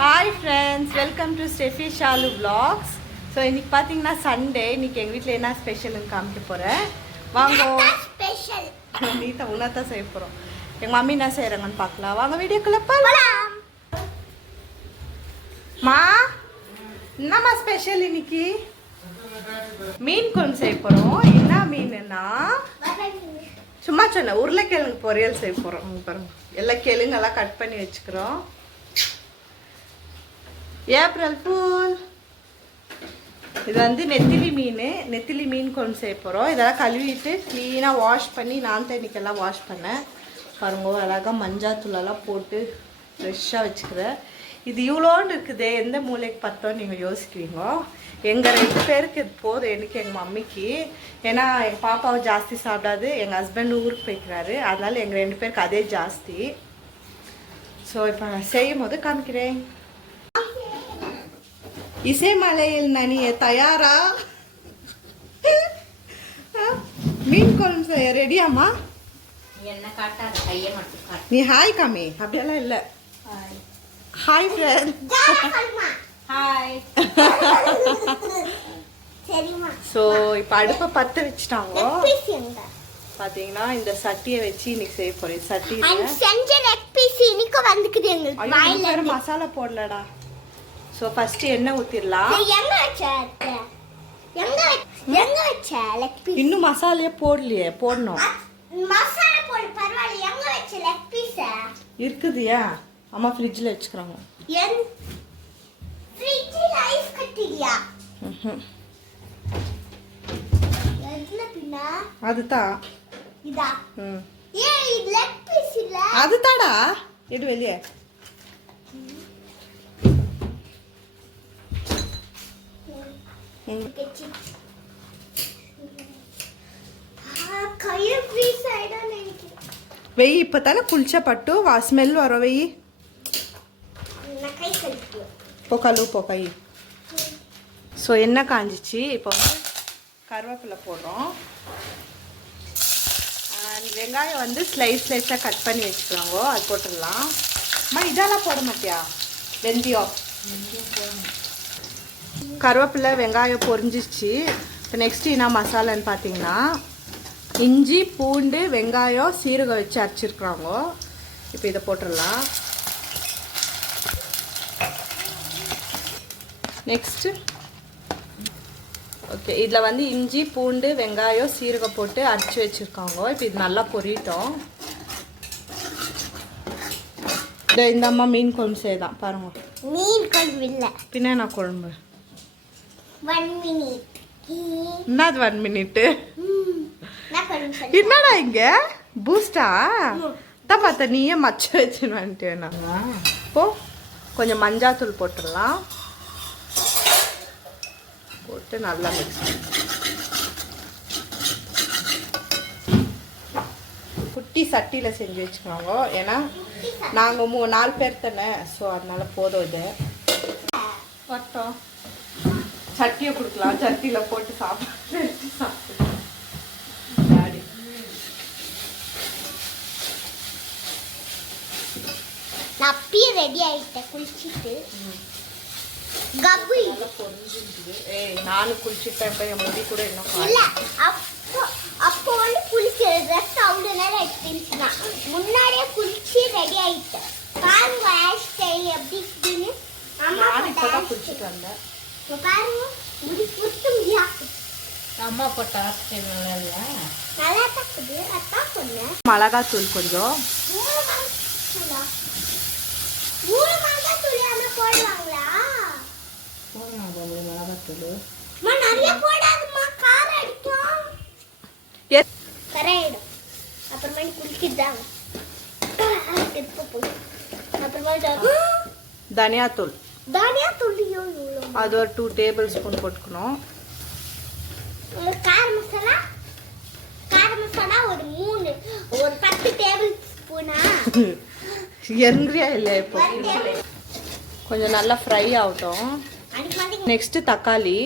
Hi friends, welcome to Steffi Shalu vlogs. So இன்றைக்கி பார்த்தீங்கன்னா Sunday. இன்றைக்கி எங்கள் வீட்டில் என்ன ஸ்பெஷல்னு காமிக்க போகிறேன். வாங்க, நீ தான் உணர்த்தான் செய்ய போகிறோம். எங்கள் மம்மி என்ன செய்கிறாங்கன்னு பார்க்கலாம். வாங்க வீடியோக்குள்ளே போகலாம். மா, என்னம்மா ஸ்பெஷல் இன்னைக்கு? மீன் குழம்பு செய்ய போகிறோம். என்ன மீனுன்னா சும்மா சொன்னேன், உருளைக்கிழங்கு பொரியல் செய்ய போகிறோம். பாருங்க, எல்லா கிழங்கெல்லாம் கட் பண்ணி வச்சுக்கிறோம். April fool. இது வந்து நெத்திலி மீன் குழம்பு செய்ய போகிறோம். இதெல்லாம் கழுவிட்டு க்ளீனாக வாஷ் பண்ணி நான் தண்ணிக்கெல்லாம் வாஷ் பண்ணேன். பாருங்க, அழகாக மஞ்சாத்தூளெல்லாம் போட்டு ஃப்ரெஷ்ஷாக வச்சுக்கிறேன். இது இவ்வளோன்னு இருக்குது, எந்த மூளைக்கு பார்த்தோன்னு நீங்கள் யோசிக்குவீங்க. எங்கள் 2 பேருக்கு இது போதும், எனக்கு எங்கள் மம்மிக்கு. ஏன்னா எங்கள் பாப்பாவை ஜாஸ்தி சாப்பிடாது, எங்கள் ஹஸ்பண்ட் ஊருக்கு போய்க்கிறாரு. அதனால எங்கள் 2 பேருக்கு அதே ஜாஸ்தி. ஸோ இப்போ நான் செய்யும் போது காமிக்கிறேன். இசைமலையில் நனிய தயாரா? மீன் குழம்பு செய்ய ரெடியாமா? என்ன காட்டாத, கையை மட்டும் காட்டு. நீ ஹாய் காமி. அப்படியெல்லாம் இல்லை. Hi friend. ஹாய். ஸோ இப்போ அடுப்பை பற்ற வச்சுட்டாங்க. பார்த்தீங்கன்னா இந்த சட்டியை வச்சு இன்னைக்கு செய்ய போறேன். சட்டியில் மசாலா போடலடா. ஸோ ஃபஸ்ட்டு எண்ணெய் ஊற்றிடலாம். இன்னும் மசாலையே போடலையே, போடணும். இருக்குதுயா, அம்மா ஃப்ரிட்ஜில் வச்சுக்கிறாங்க. அதுதான் அதுதாடா. எடு வெளியே. வெய், இப்போ தானே குளிச்ச பட்டு ஸ்மெல் வரும். வெய் போ, கழுவு போ கை. ஸோ எண்ணெய் காஞ்சிச்சு. இப்போ வந்து கருவேப்பிலை போடுறோம். வெங்காயம் வந்து ஸ்லைஸாக கட் பண்ணி வச்சுக்கிறாங்க, அது போட்டுடலாம். அம்மா இதெல்லாம் போட மாட்டியா? வெந்தயம். கருவேப்பிலை வெங்காயம் பொரிஞ்சிச்சு. இப்போ நெக்ஸ்ட்டு என்ன மசாலான்னு பார்த்தீங்கன்னா இஞ்சி பூண்டு வெங்காயம் சீரகம் வச்சு அரைச்சிருக்குறாங்க. இப்போ இதை போட்டுடலாம். நெக்ஸ்ட்டு ஓகே, இதில் வந்து இஞ்சி பூண்டு வெங்காயம் சீரகம் போட்டு அரைச்சி வச்சுருக்காங்க. இப்போ இது நல்லா பொரியட்டும். இந்த அம்மா மீன் குழம்பு செய்தான் பாருங்க. மீன் குழம்பு இல்லை, பின்ன என்ன குழம்பு? 1 minute. என்னது 1 minute? என்னடா இங்க பூஸ்டா தான் பார்த்த, நீயே மச்ச வச்சுன்னு வந்துட்டேனா? இப்போ கொஞ்சம் மஞ்சாத்தூள் போட்டுடலாம். போட்டு நல்லா மிக்ஸ் பண்ணி குட்டி சட்டியில் செஞ்சு வச்சுக்கோங்க. ஏன்னா நாங்கள் 4 பேர் தானே, ஸோ அதனால போதும். இது வட்டோம் சட்டியை கொடுக்கலாம், சட்டியில் போட்டு சாப்பிட்டு நான் அப்பயே ரெடி ஆயிட்டேன் குளிச்சுட்டு. கபு நானும் குளிச்சுட்டேன். இப்போ என் முடி கூட இன்னும் இல்ல, அப்போ வந்து குளிச்சு ட்ரெஸ் அவ்வளோ நேரம் எடுத்துச்சுன்னா முன்னாடியே குளிச்சு ரெடி ஆயிட்டேன். பாருங்க ஹேர் ஸ்டைல் எப்படி இருக்குன்னு. நான் இப்போ தான் குளிச்சுட்டு வந்தேன். பாருங்க, முடி குத்து முடியா. அம்மா போட்ட ஹாஸ்டல் நல்லா இல்லையா? நல்லா தாக்குது, அதான் சொன்னேன். மிளகாத்தூள் கொஞ்சம். 3 மிளகாத்தூள் அம்மா போடுவாங்களா? போடுவாங்க மிளகாத்தூள். அம்மா நிறைய போடாதம்மா, காரம் அடிக்கும். கரையிடும். அப்புறமா குளிக்கிட்டாங்க. தனியாத்தூள். அது ஒரு 2 டேபிள் ஸ்பூன் போட்டுக்கணும். கார மசாலா ஒரு 10 டேபிள் ஸ்பூனா? எங்கிரியா இல்லையா? இப்போ கொஞ்சம் நல்லா ஃப்ரை ஆகட்டும். நெக்ஸ்ட் தக்காளி.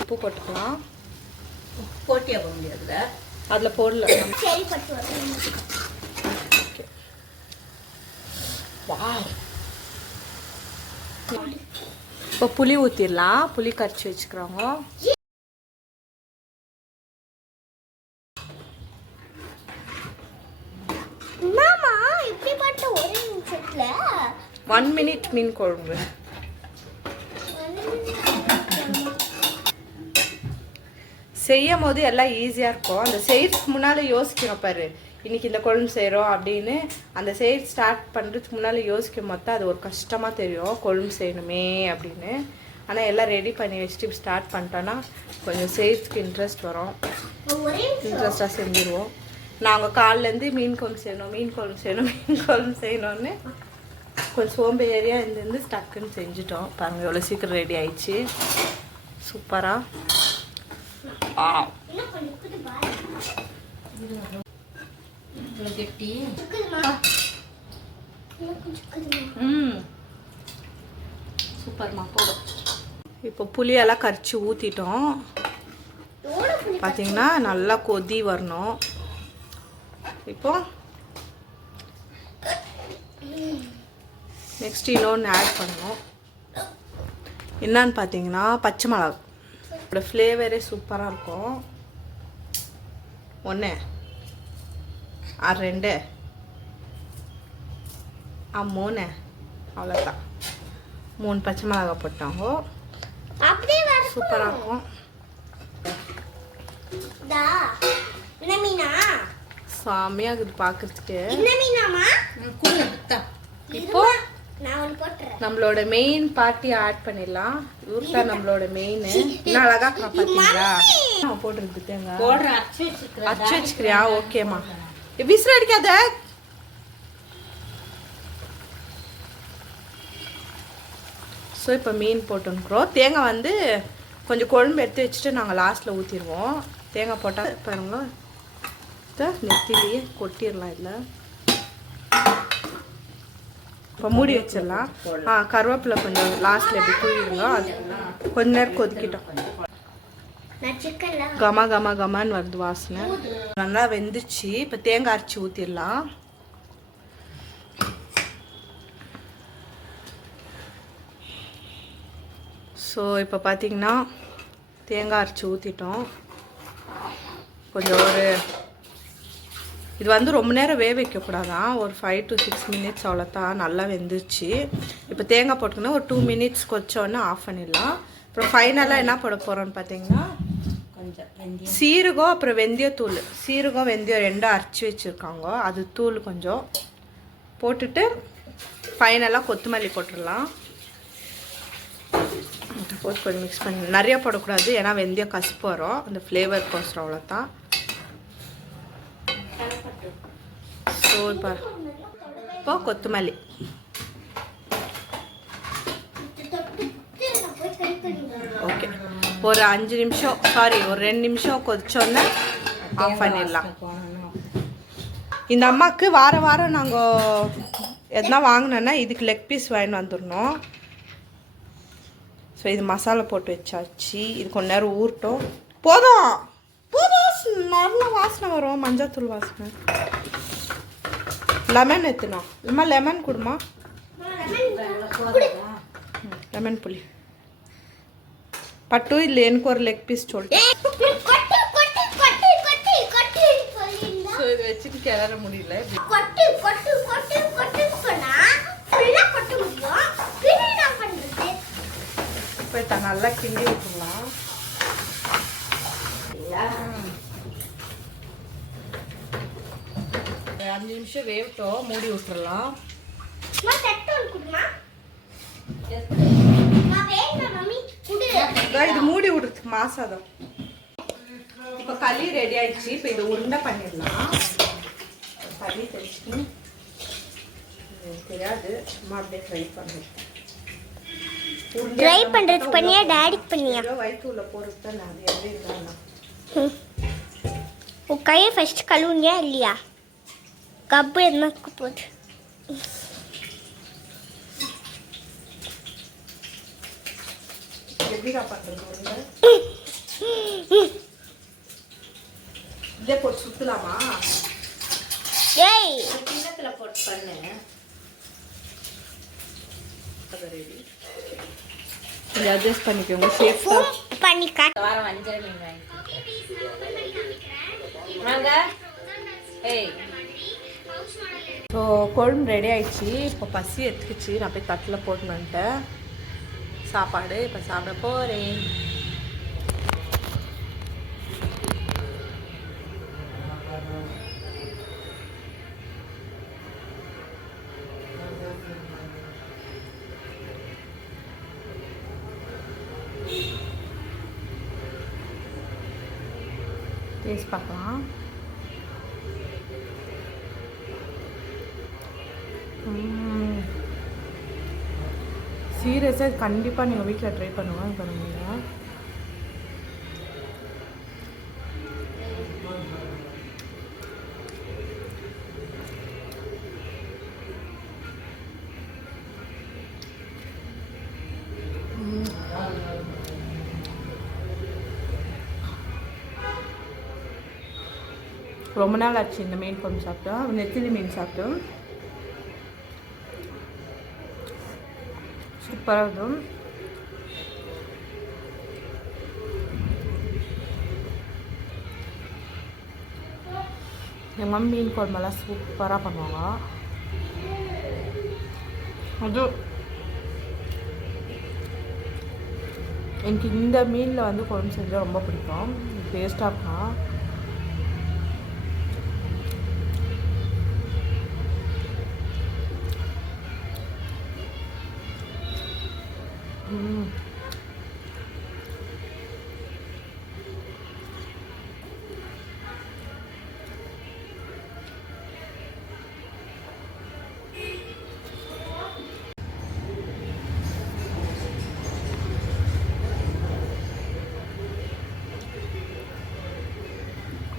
உப்பு போட்டுக்கலாம். போட்டியாக போக முடியாதுல. அதில் போடல. சரி பட்டு வரேன். இப்போ புளி ஊற்றிடலாம். புளி கரைச்சி வச்சுக்கிறாங்க. மாமா இப்படி பட்டு ஒரே நிமிஷத்துல 1 minute மீன் குழம்பு. செய்யும் போது எல்லாம் ஈஸியாக இருக்கும். அந்த செய்யறதுக்கு முன்னால் யோசிக்கிறோம் பாரு, இன்னைக்கு இந்த குழம்பு செய்கிறோம் அப்படின்னு. அந்த செய்ய ஸ்டார்ட் பண்ணுறதுக்கு முன்னால் யோசிக்கும் போது அது ஒரு கஷ்டமாக தெரியும், குழம்பு செய்யணுமே அப்படின்னு. ஆனால் எல்லாம் ரெடி பண்ணி வச்சுட்டு ஸ்டார்ட் பண்ணிட்டோன்னா கொஞ்சம் செய்யறதுக்கு இன்ட்ரெஸ்ட் வரும். இன்ட்ரெஸ்டாக செஞ்சுருவோம். நாங்கள் காலிலேருந்து மீன் குழம்பு செய்யணும், மீன் குழம்பு செய்யணும், மீன் குழம்பு செய்யணும்னு கொஞ்சம் சோம்பேறியாக இருந்து டக்குன்னு செஞ்சுட்டோம். பாருங்கள் எவ்வளோ சீக்கிரம் ரெடி ஆயிடுச்சு. சூப்பராக. கெட்டி. சூப்பர்மா போதும். இப்போ புளியெல்லாம் கரைச்சி ஊற்றிட்டோம். பார்த்தீங்கன்னா நல்லா கொதி வரணும். இப்போ நெக்ஸ்ட் இன்னொன்று ஆட் பண்ணணும். என்னன்னு பார்த்தீங்கன்னா பச்சை மிளகா. இதோட ஃப்ளேவரே சூப்பராக இருக்கும். 1 2 3 அவ்வளோதான். 3 பச்சை மிளகா போட்டாங்க. சூப்பராக இருக்கும். சாமியாக இருக்குது பார்க்கறதுக்கு. இப்போ நம்மளோட மெயின் பார்ட்டி ஆட் பண்ணிடலாம். இவர் தான் நம்மளோட மெயின். என்ன அழகா பார்த்தீங்களா போட்டுருக்கு தேங்காய். அச்சு வச்சுக்கிறியா? ஓகேம்மா. விசில் அடிக்காத. ஸோ இப்போ மீன் போட்டுக்கிறோம். தேங்காய் வந்து கொஞ்சம் குழம்பு எடுத்து வச்சுட்டு நாங்கள் லாஸ்ட்டில் ஊற்றிடுவோம். தேங்காய் போட்டால் பாருங்க நெத்திலேயே கொட்டிடலாம். இதில் இப்போ மூடி வச்சிடலாம். கருவேப்பிலை கொஞ்சம் லாஸ்ட்டில் எப்படி தூவிடுங்க. அது கொஞ்ச நேரம் கொதிக்கிட்டோம். கமா கமா கமான்னு வருது வாசனை. நல்லா வெந்துச்சு. இப்போ தேங்காய் அரைச்சி ஊற்றிடலாம். ஸோ இப்போ பார்த்தீங்கன்னா தேங்காய் அரைச்சி ஊற்றிட்டோம். கொஞ்சம் இது வந்து ரொம்ப நேரம் வேக வைக்கக்கூடாதான். ஒரு 5 to 6 minutes அவ்வளோதான். நல்லா வெந்துச்சு. இப்போ தேங்காய் போட்டுக்கணும். ஒரு 2 minutes கொச்சோடனே ஆஃப் பண்ணிடலாம். அப்புறம் ஃபைனலாக என்ன போட போகிறோன்னு பார்த்தீங்கன்னா கொஞ்சம் சீரகம் அப்புறம் வெந்தயத்தூள். சீரகம் வெந்தயம் 2 அரைச்சி வச்சுருக்காங்க. அது தூள் கொஞ்சம் போட்டுட்டு ஃபைனலாக கொத்தமல்லி போட்டுடலாம். போட்டு கொஞ்சம் மிக்ஸ் பண்ணி நிறையா போடக்கூடாது, ஏன்னா வெந்தயம் கசப்பு வரும். அந்த ஃப்ளேவர் கோசரம் அவ்வளோதான். ஸோ இப்போ கொத்தமல்லி ஓகே. ஒரு 5 நிமிஷம் ஒரு 2 நிமிஷம் கொதிச்சோன்னே ஆஃப் பண்ணிடலாம். இந்த அம்மாவுக்கு வாரம் நாங்கள் எதனா வாங்கினோன்னா இதுக்கு லெக் பீஸ் வாங்கிட்டு வந்துடணும். ஸோ இது மசாலா போட்டு வச்சாச்சு. இது கொஞ்ச நேரம் ஊறட்டும். போதும் நல்ல வாசனை வரும். மஞ்சள் வாசனை. லெமன் எடுத்துனோம். இல்லைம்மா லெமன் கொடுமா. லெமன் புளி பட்டு இல்லை. எனக்கு ஒரு லெக் பீஸ் சொல்லிட்டு இது வச்சுட்டு கிளற முடியல. இப்போ நல்லா கிண்டி விட்டுடலாம். 5 நிமிஷம் வேகட்டும். மூடி விட்டுறலாம். இது மூடி விடுறதுக்கு மாசாதம். இப்போ களி ரெடி ஆயிடுச்சு. இப்போ இதை உருண்டை பண்ணிடலாம். களி தெரிச்சுன்னு தெரியாது, சும்மா அப்படியே ட்ரை பண்ணுறேன். ட்ரை பண்ணுறது பண்ணியா டாடி பண்ணியா? வயிற்றுல போகிறது தான் நான் எது இருந்தாலும். உன் கையை ஃபஸ்ட் கழுவுங்க இல்லையா? கப்பு என்ன போகுது. எப்படிடா பண்ணுறது? இதே போட்டு சுற்றலாமா? ஏய் கிண்ணத்துல போட்டு பண்ணு. ரெடி. கொஞ்சம் அட்ஜஸ்ட் பண்ணிக்கோங்க. ஷேப் பண்ணி காட்டு. வாரம் வஞ்சர மீன் வாங்க. ஏய் ஸோ குழம்பு ரெடி ஆயிடுச்சு. இப்போ பசி எடுத்துக்கிச்சு. நான் போய் தட்டில் போட்டு வந்துட்டேன் சாப்பாடு. இப்போ சாப்பிட போகிறேன். டேஸ்ட் பார்க்கலாம். சீரியஸாக கண்டிப்பாக நீங்கள் வீட்டில் ட்ரை பண்ணுவாங்க பண்ணுவீங்க. ரொம்ப நாள் ஆச்சு இந்த மீன் குழம்பு சாப்பிட்டா. நெத்திலி மீன் சாப்பிட்டோம். சூப்பராக இருக்கும். எங்கள் மம்மி மீன் குழம்பெல்லாம் சூப்பராக பண்ணுவாங்க. அது எனக்கு இந்த மீனில் வந்து குழம்பு செஞ்சால் ரொம்ப பிடிக்கும். டேஸ்ட்டாக இருக்கும்.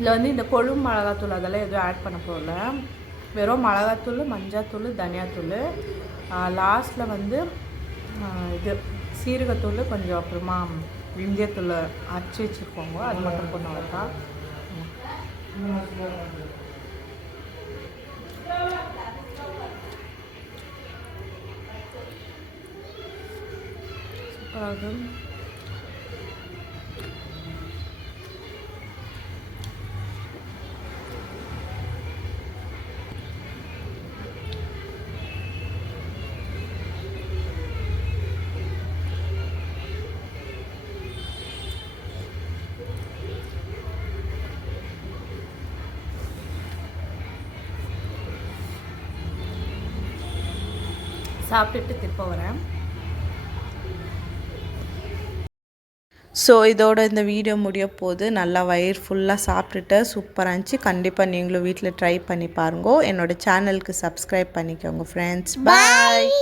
இதில் வந்து இந்த கொழும்பு மிளகாத்தூள் அதெல்லாம் எதுவும் ஆட் பண்ண போகல. வெறும் மிளகாத்தூள், மஞ்சத்தூள், தனியாத்தூள், லாஸ்ட்டில் வந்து இது சீரகத்தூள், கொஞ்சம் அப்புறமா வெந்தயத்தூள் அரைச்சி வச்சுருக்கோங்க. அது மட்டும் பண்ண வரா. சூப்பராக சாப்பிட்டுட்டு திருப்ப வரேன். ஸோ இதோட இந்த வீடியோ முடிய போது. நல்லா வயிறு ஃபுல்லாக சாப்பிட்டுட்டு சூப்பராக இருந்துச்சு. கண்டிப்பாக நீங்களும் வீட்டில் ட்ரை பண்ணி பாருங்க. என்னோடய சேனலுக்கு சப்ஸ்கிரைப் பண்ணிக்கோங்க ஃப்ரெண்ட்ஸ். பாய்.